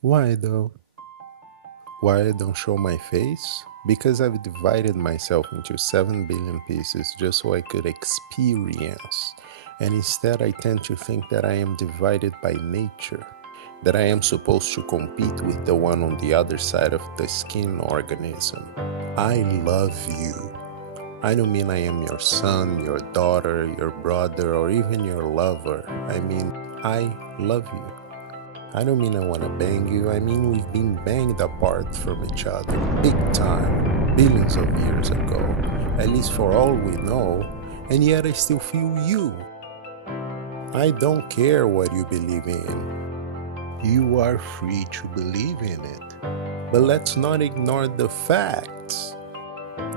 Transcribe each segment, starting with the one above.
Why though? Why I don't show my face? Because I've divided myself into 7 billion pieces just so I could experience. And instead, I tend to think that I am divided by nature, that I am supposed to compete with the one on the other side of the skin organism. I love you. I don't mean I am your son, your daughter, your brother, or even your lover. I mean, I love you. I don't mean I want to bang you, I mean we've been banged apart from each other, big time, billions of years ago, at least for all we know, and yet I still feel you. I don't care what you believe in. You are free to believe in it. But let's not ignore the facts.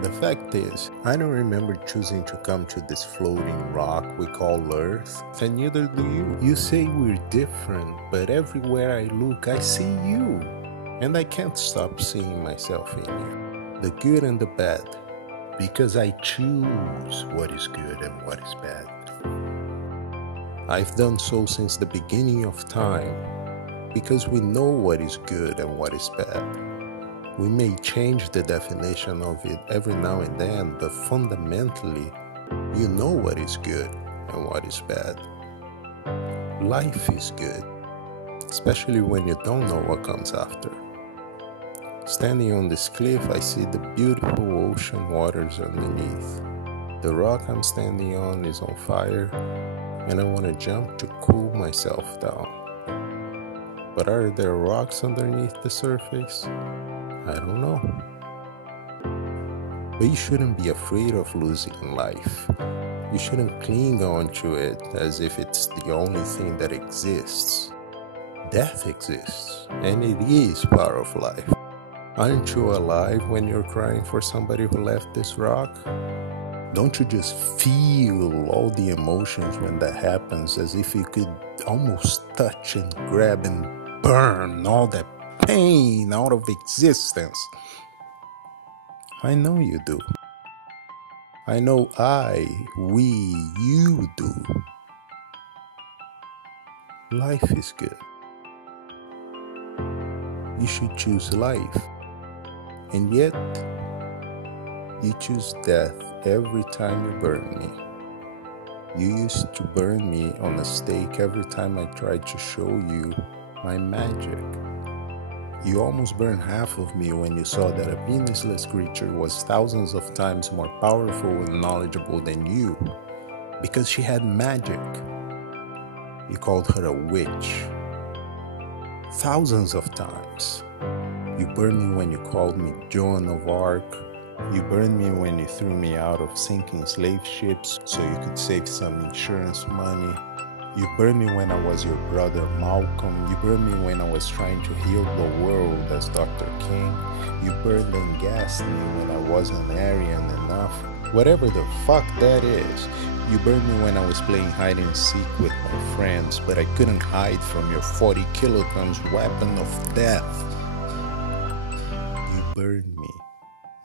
The fact is, I don't remember choosing to come to this floating rock we call Earth, and neither do you. You say we're different, but everywhere I look, I see you. And I can't stop seeing myself in you. The good and the bad. Because I choose what is good and what is bad. I've done so since the beginning of time. Because we know what is good and what is bad. We may change the definition of it every now and then, but fundamentally, you know what is good and what is bad. Life is good, especially when you don't know what comes after. Standing on this cliff, I see the beautiful ocean waters underneath. The rock I'm standing on is on fire, and I want to jump to cool myself down. But are there rocks underneath the surface? I don't know. But you shouldn't be afraid of losing life. You shouldn't cling on to it as if it's the only thing that exists. Death exists, and it is part of life. Aren't you alive when you're crying for somebody who left this rock? Don't you just feel all the emotions when that happens, as if you could almost touch and grab and burn all that pain out of existence? I know you do. I know we, you do. Life is good. You should choose life. And yet, you choose death every time you burn me. You used to burn me on a stake every time I tried to show you my magic. You almost burned half of me when you saw that a penisless creature was thousands of times more powerful and knowledgeable than you, because she had magic. You called her a witch. Thousands of times. You burned me when you called me Joan of Arc. You burned me when you threw me out of sinking slave ships so you could save some insurance money. You burned me when I was your brother Malcolm. You burned me when I was trying to heal the world as Dr. King. You burned and gassed me when I wasn't Aryan enough. Whatever the fuck that is. You burned me when I was playing hide and seek with my friends, but I couldn't hide from your 40 kilograms weapon of death. You burned me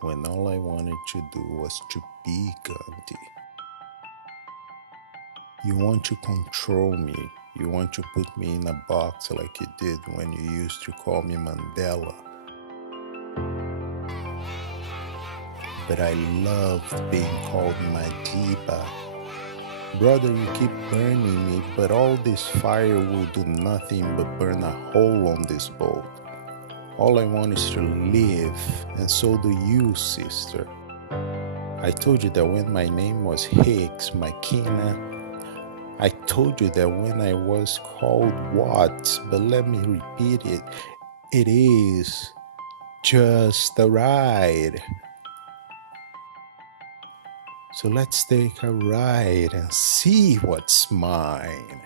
when all I wanted to do was to be Gandhi. You want to control me. You want to put me in a box like you did when you used to call me Mandela. But I loved being called Madiba. Brother, you keep burning me, but all this fire will do nothing but burn a hole on this boat. All I want is to live, and so do you, sister. I told you that when my name was Higgs McKenna, I told you that when I was called Watts, but let me repeat it. It is just a ride. So let's take a ride and see what's mine.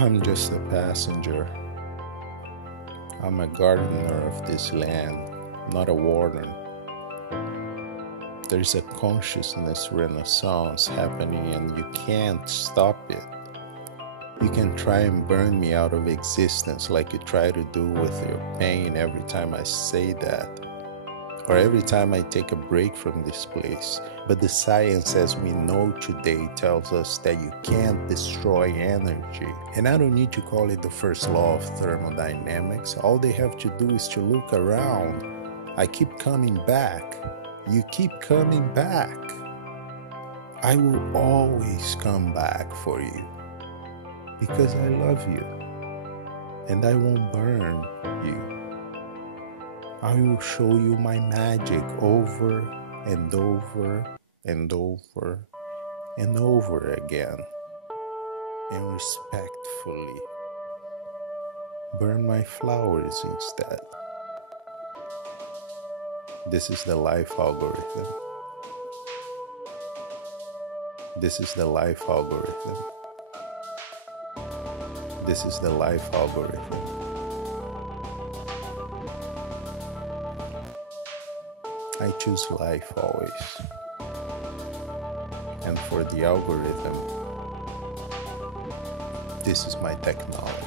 I'm just a passenger. I'm a gardener of this land, not a warden. There's a consciousness renaissance happening and you can't stop it. You can try and burn me out of existence like you try to do with your pain every time I say that. or every time I take a break from this place. But the science as we know today tells us that you can't destroy energy. And I don't need to call it the first law of thermodynamics. All they have to do is to look around. I keep coming back. You keep coming back. I will always come back for you because I love you and I won't burn you. I will show you my magic over and over and over and over again, and respectfully burn my flowers instead. This is the life algorithm. This is the life algorithm. This is the life algorithm. I choose life always. And for the algorithm, this is my technology.